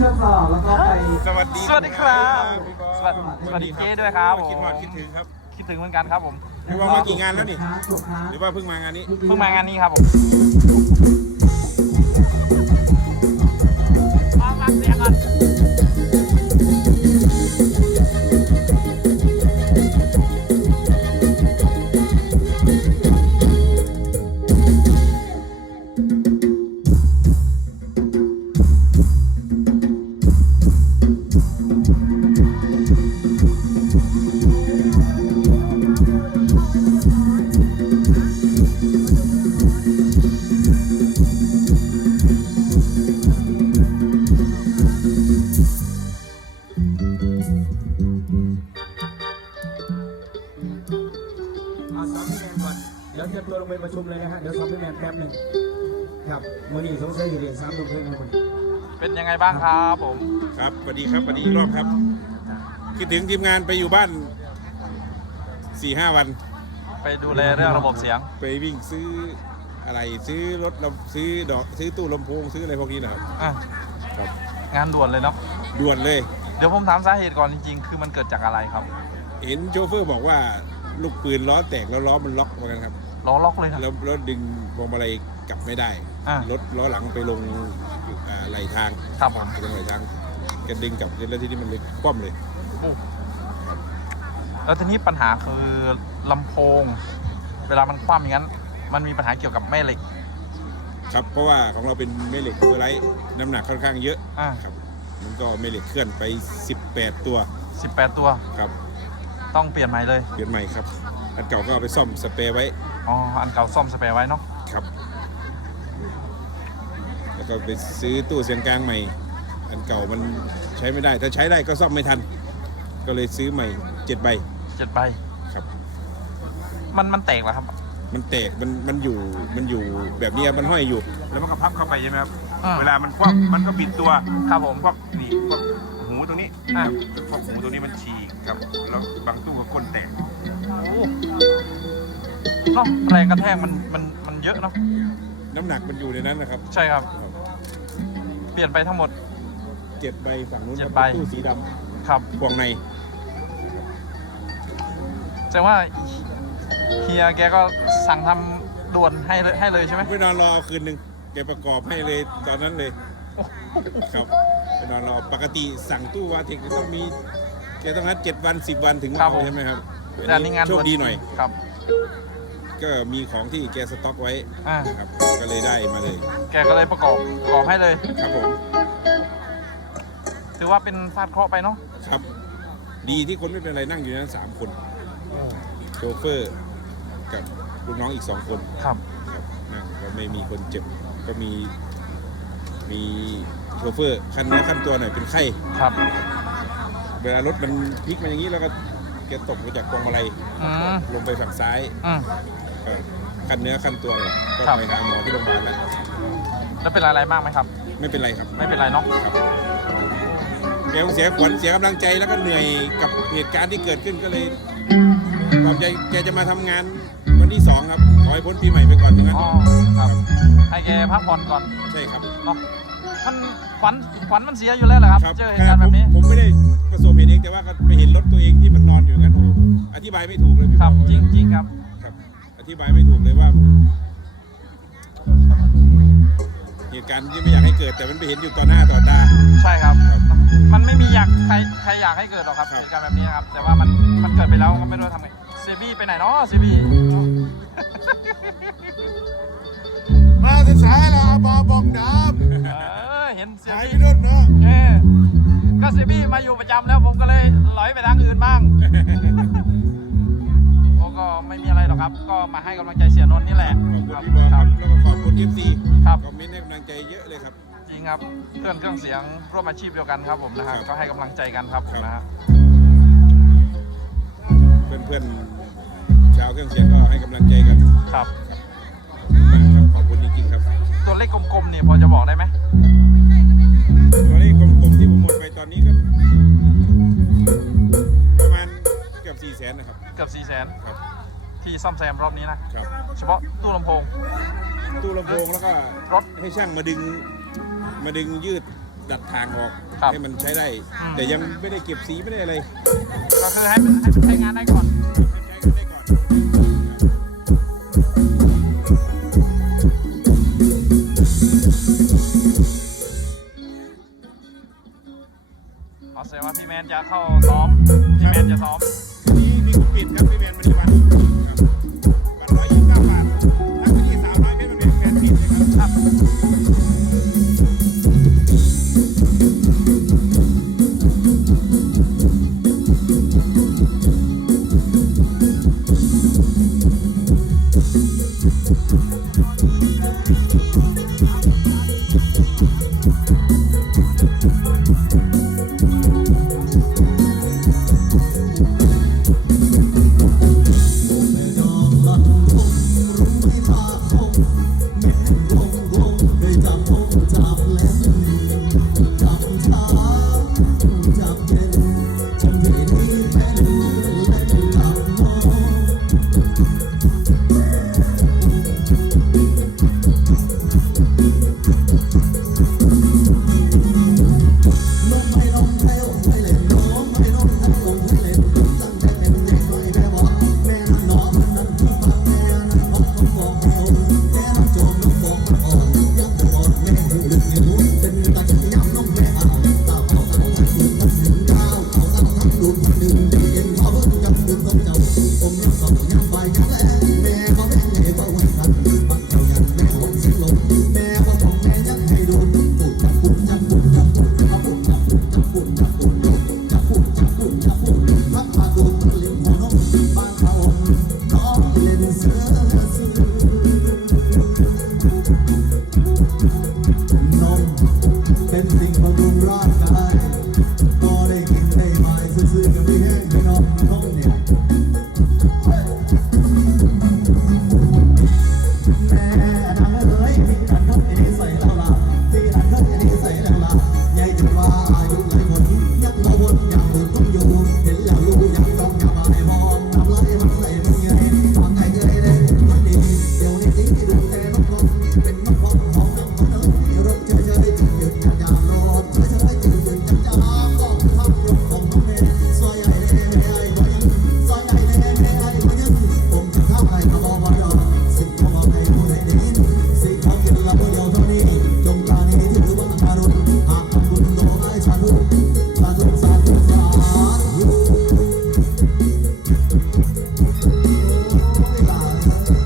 ชื่อมต่อแล้วก็ไปสวัสดีสวัสดีครับพี่บอสวัสดีสวัสดีเจ๊ด้วยครับผม คิดฮอดคิดถึงครับคิดถึงเหมือนกันครับผม พี่บอลมากี่งานแล้วนี่ถูกครับหรือว่าเพิ่งมางานนี้ เพิ่งมางานนี้ครับผม เอาซ้อมพี่แมนก่อน เดี๋ยวเตรียมตัวลงไปประชุมเลยนะฮะ เดี๋ยวซ้อมพี่แมนแป๊บหนึ่งครับวันนี้สงสัยอยู่เรียนสามทุ่มครึ่งนะมันเป็นยังไงบ้างครับผม ครับสวัสดีครับสวัสดีอีกรอบครับ คิดถึงทีมงานไปอยู่บ้านสี่ห้าวัน ไปดูแลเรื่องระบบเสียง ไปวิ่งซื้ออะไรซื้อรถลำซื้อดอกซื้อตู้ลำโพงซื้ออะไรพวกนี้นะครับอะครับงานด่วนเลยเนาะด่วนเลย เดี๋ยวผมถามสาเหตุก่อนจริงๆ คือมันเกิดจากอะไรครับ เห็นโชเฟอร์บอกว่าลูกปืนล้อแตกแล้วล้อมันล็อกเหมือนกันครับล้อล็อกเลยนะแล้วแล้วดึงพวงมาลัยกลับไม่ได้ อะ รถล้อหลังไปลงอ่าไหลทางครับผม ไปลงไหลทางแกดึงกลับแล้วที่นี่มันเลยคว่ำเลย โอ้ แล้วทีนี้ปัญหาคือลำโพง เวลามันคว่ำอย่างนั้น มันมีปัญหาเกี่ยวกับแม่เหล็กครับเพราะว่าของเราเป็นแม่เหล็กเฟอร์ไลท์น้ำหนักค่อนข้างเยอะอะครับมันก็แม่เหล็กเคลื่อนไป 18 ตัว18ตัวครับต้องเปลี่ยนใหม่เลย เปลี่ยนใหม่ครับอันเก่าก็เอาไปซ่อมสเปรย์ไว้อ๋อ อันเก่าซ่อมสเปรย์ไว้เนาะ ครับ แล้วก็ไปซื้อตู้เสียงกลางใหม่ อันเก่ามันใช้ไม่ได้ ถ้าใช้ได้ก็ซ่อมไม่ทัน ก็เลยซื้อใหม่7ใบ เจ็ดใบครับ มันมันแตกเหรอครับมันแตกมันมันอยู่มันอยู่แบบเนี้ยมันห้อยอยู่ แล้วมันก็พับเข้าไปใช่ไหมครับ อ่าเวลามันควักมันก็บิดตัวครับผมพวกนี่พวกหูตรงนี้อะพวกหูตรงนี้มันฉีกครับ แล้วบางตู้ก็ก้นแตกโอ้เนาะแรงกระแทกมันมันมันเยอะเนาะน้ำหนักมันอยู่ในนั้นนะครับใช่ครับ เปลี่ยนไปทั้งหมด เจ็ดใบฝั่งนู้นเจ็ดครับใบ ตู้สีดครับำพวงใน แสดงว่าเฮียแกก็สั่งทำด่วนให้เลยให้เลยใช่ไหมไปนอนรอคืนหนึ่งแกประกอบให้เลยตอนนั้นเลยครับไปนอนรอปกติสั่งตู้วาเทคต้องมีแกต้องนัดเจ็ดวันสิบวันถึงครัมาบผมใช่ไหมครับแต่อันนี้งานโชด่ควดีหน่อย ครับ ก็มีของที่แกสต็อกไว้อ่า นะครับ ก็เลยได้มาเลยแกก็เลยประกอบประกอบให้เลย ครับผมถือว่าเป็นฟาดเคราะห์ไปเนาะ ครับ ดีที่คนไม่เป็นไรนั่งอยู่ในนั้นสามคน โชเฟอร์กับลูกน้องอีกสองคนครับครับนั่งก็ไม่มีคนเจ็บก็มี มีโชเฟอร์คันเนื้อคันตัวหน่อยเป็นไข้ ครับเวลารถมันพลิกมาอย่างนี้แล้วก็แกตกมาจากพวงมาลัยอืมลงไปฝั่งซ้ายอืม ก็คันเนื้อคันตัวหน่อยก็ครับ ไปหาหมอที่โรงพยาบาลแล้วแล้วเป็นอะไรมากไหมครับ ไม่เป็นไรครับไม่เป็นไรเนาะครับแกคงเสียขวัญเสียกำลังใจแล้วก็เหนื่อยกับเหตุการณ์ที่เกิดขึ้นก็เลย ปลอบใจแกจะมาทำงานวันที่สองครับ ขอให้พ้นปีใหม่ไปก่อนอย่างนั้นอ๋อครับให้แกพักผ่อนก่อนใช่ครับเนาะมันขวัญขวัญมันเสียอยู่แล้วเหรอครับ เจอเหตุการณ์แบบนี้ ผมผมไม่ได้ประสบเหตุเองแต่ว่าก็ไปเห็นรถตัวเองที่มันนอนอยู่อย่างนั้นโอ้โหอธิบายไม่ถูกเลยพี่ครับจริงจริงครับ ครับ อธิบายไม่ถูกเลยว่า เหตุการณ์ที่ไม่อยากให้เกิด แต่มันไปเห็นอยู่ต่อหน้าต่อตา ใช่ครับครับมันไม่มีอยากใครใครอยากให้เกิดหรอกครับครับ เหตุการณ์แบบนี้นะครับ แต่ว่ามันมันเกิดไปแล้วก็ไม่รู้จะทำไง เซบี้ไปไหนเนาะเซบี้มาศึกษาเราบอบอกน้เออเห็นเซำหายบี้ไปรุ่นเนาะเออก็เซบี้มาอยู่ประจำแล้วผมก็เลยลอยไปทางอื่นบ้างผมก็ไม่มีอะไรหรอกครับ ก็มาให้กำลังใจเสียนนท์นี่แหละขอบคุณพี่บอลครับแล้วก็ขอบคุณเอฟซีครับ คอมเมนต์ให้กำลังใจเยอะเลยครับ จริงครับเพื่อนเครื่องเสียงร่วมอาชีพเดียวกันครับผมนะครับครับ ก็ให้กำลังใจกันครับครับนะฮะเพื่อนๆ ชาวเครื่องเสียงก็ให้กำลังใจกันครับขอบคุณจริงๆครับตัวเลขกลมๆเนี่ยพอจะบอกได้ไหมตัวเลขกลมๆที่ผมหมดไปตอนนี้ก็ประมาณเกือบสี่แสนนะครับเกือบสี่แสนครับที่ซ่อมแซมรอบนี้นะ ครับเฉพาะตู้ลำโพง ตู้ลำโพงแล้วก็รถ ให้ช่างมาดึงมาดึงยืดดัดทางออกครับให้มันใช้ได้ อืม แต่ยังไม่ได้เก็บสีไม่ได้อะไร ก็คือให้มันให้ใช้งานได้ก่อนใช้กันได้ ขอเสียงว่าพี่แมนจะเข้าซ้อม พี่แมนจะซ้อม นี่มีคุปิดครับพี่แมนไม่ดู Thank you.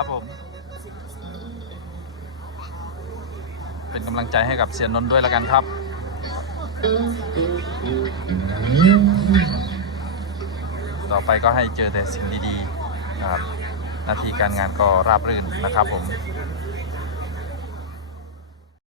ับผม เป็นกำลังใจให้กับเสียนนนด้วยแล้วกันครับ ต่อไปก็ให้เจอแต่สิ่งดีๆนะครับหน้าที่การงานก็ราบรื่นนะครับผม